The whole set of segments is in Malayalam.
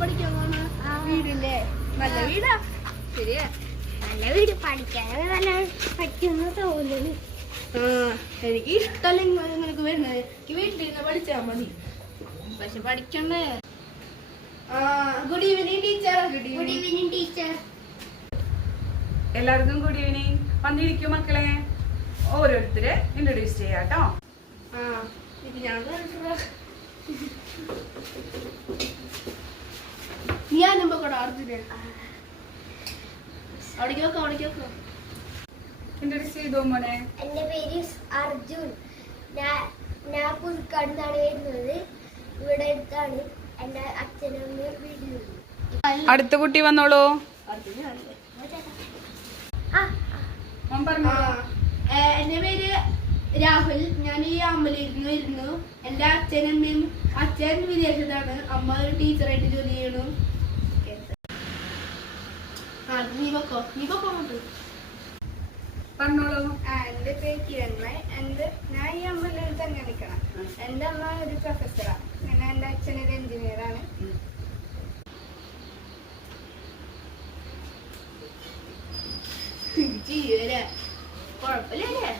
പഠിക്കാൻ പോണ വീടില്ലേ? നല്ല വീടാ. ശരിയാ, നല്ല വീട്. പഠിക്കാൻ നല്ല പറ്റുന്ന തോന്നുന്നു. എനിക്ക് ഇഷ്ടമല്ല നിനക്ക് വരുന്നത്. എനിക്ക് വീട്ടിലിരുന്ന് പഠിച്ചാൽ മതി. പക്ഷെ പഠിക്കണ്ടേ? Good evening teacher. Good evening teacher. എല്ലാവർക്കും ഗുഡ് ഈവനിങ്. വന്നിരിക്കും മക്കളെ, ഓരോരുത്തര് ഇൻട്രൊഡ്യൂസ് ചെയ്യാട്ടോ. ഞാനുമ്പോ കൂടെ അർജുന അവിടേക്ക് വെക്കോ, അവിടേക്ക് വെക്കോ. ഇൻട്രൊഡ്യൂസ് ചെയ്തോ മോനെ. എന്റെ പേര് അർജുൻ. ഞാൻ പുതുക്കാട് നിന്നാണ് വരുന്നത്. ഇവിടെ അടുത്താണ് എന്റെ അച്ഛനും വീട്ടിലുണ്ട്. അടുത്ത കുട്ടി വന്നോളൂ. മോൻ പറഞ്ഞോളൂ. എന്റെ പേര് രാഹുൽ. ഞാൻ ഈ അമ്പലത്തിൽ വരുന്നു. എന്റെ അച്ഛനമ്മയും, അച്ഛൻ വിദേശത്താണ്, അമ്മ ഒരു ടീച്ചറായിട്ട് ജോലി ചെയ്യണു. പറഞ്ഞോളൂ. എന്റെ പേര് കിരൺമയ്. ഞാൻ ഈ അമ്പലത്തിൽ തന്നെ നിൽക്കണം. എന്റെ അമ്മ ഒരു പ്രൊഫസറാണ്. പിന്നെ എന്റെ അച്ഛൻ ഒരു എഞ്ചിനീയറാണ്. കുഴപ്പമില്ലേ?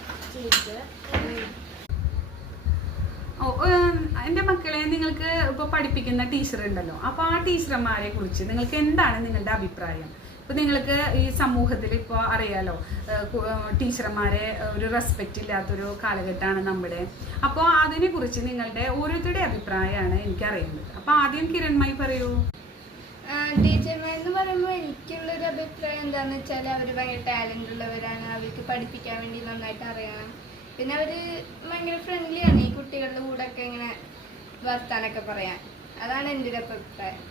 എന്റെ മക്കളെ, നിങ്ങൾക്ക് ഇപ്പൊ പഠിപ്പിക്കുന്ന ടീച്ചർ ഉണ്ടല്ലോ, അപ്പൊ ആ ടീച്ചർമാരെ കുറിച്ച് നിങ്ങൾക്ക് എന്താണ് നിങ്ങളുടെ അഭിപ്രായം? ഇപ്പൊ നിങ്ങൾക്ക് ഈ സമൂഹത്തിൽ ഇപ്പോൾ അറിയാലോ, ടീച്ചർമാരെ ഒരു റെസ്പെക്റ്റ് ഇല്ലാത്തൊരു കാലഘട്ടമാണ് നമ്മുടെ. അപ്പോൾ അതിനെ കുറിച്ച് നിങ്ങളുടെ ഓരോരുത്തരുടെ അഭിപ്രായമാണ് എനിക്കറിയുന്നത്. അപ്പൊ ആദ്യം കിരൺമായി പറയൂ. ടീച്ചർമാരെന്ന് പറയുമ്പോൾ എനിക്കുള്ളൊരു അഭിപ്രായം എന്താണെന്ന് വെച്ചാൽ അവർ ഭയങ്കര ടാലൻ്റ് ഉള്ളവരാണ്. അവർക്ക് പഠിപ്പിക്കാൻ വേണ്ടി നന്നായിട്ട് അറിയണം. പിന്നെ അവർ ഭയങ്കര ഫ്രണ്ട്ലിയാണ്. ഈ കുട്ടികളുടെ കൂടെ ഒക്കെ ഇങ്ങനെ വർത്താനൊക്കെ പറയാൻ. അതാണ് എൻ്റെ ഒരു അഭിപ്രായം.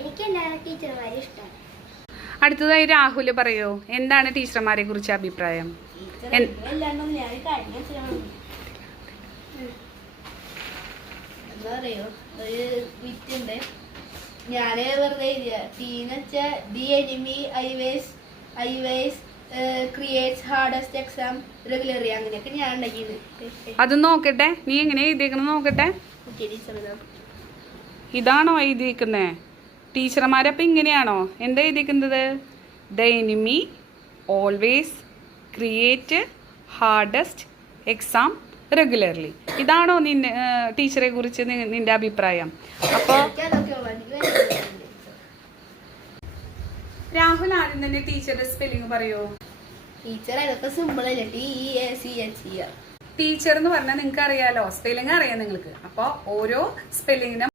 എനിക്ക് എല്ലാ ടീച്ചർമാരെ ഇഷ്ടമാണ്. അടുത്തതായി രാഹുൽ പറയൂ, എന്താണ് ടീച്ചർമാരെ കുറിച്ച് അഭിപ്രായം? എന്താ പറയോ, ഒരു വിറ്റുണ്ട്. ഞാന് വെറുതെ എഴുതിയ ടീന്ന് വെച്ചാ the enemy always creates hardest exam regularly. അങ്ങനെയൊക്കെ ഞാൻ ഉണ്ടാക്കിയത്. അത് നോക്കട്ടെ, നീ എങ്ങനെ എഴുതിയേക്കണം നോക്കട്ടെ. ഇതാണോ എഴുതിയിരിക്കുന്നേ? ടീച്ചർമാരപ്പം ഇങ്ങനെയാണോ എന്താ എഴുതിയിരിക്കുന്നത്? The enemy always create hardest exam regularly. ഇതാണോ നിന്റെ ടീച്ചറെ കുറിച്ച് നിന്റെ അഭിപ്രായം? അപ്പോൾ രാഹുൽ ആദ്യം തന്നെ ടീച്ചറുടെ സ്പെല്ലിംഗ് പറയൂ. ടീച്ചർ അതൊക്കെ സിമ്പിൾ അല്ലേ? TEACHER. ടീച്ചർ എന്ന് പറഞ്ഞാൽ നിങ്ങൾക്ക് അറിയാലോ, സ്പെല്ലിംഗ് അറിയാം നിങ്ങൾക്ക്. അപ്പോൾ ഓരോ സ്പെല്ലിങ്ങിനും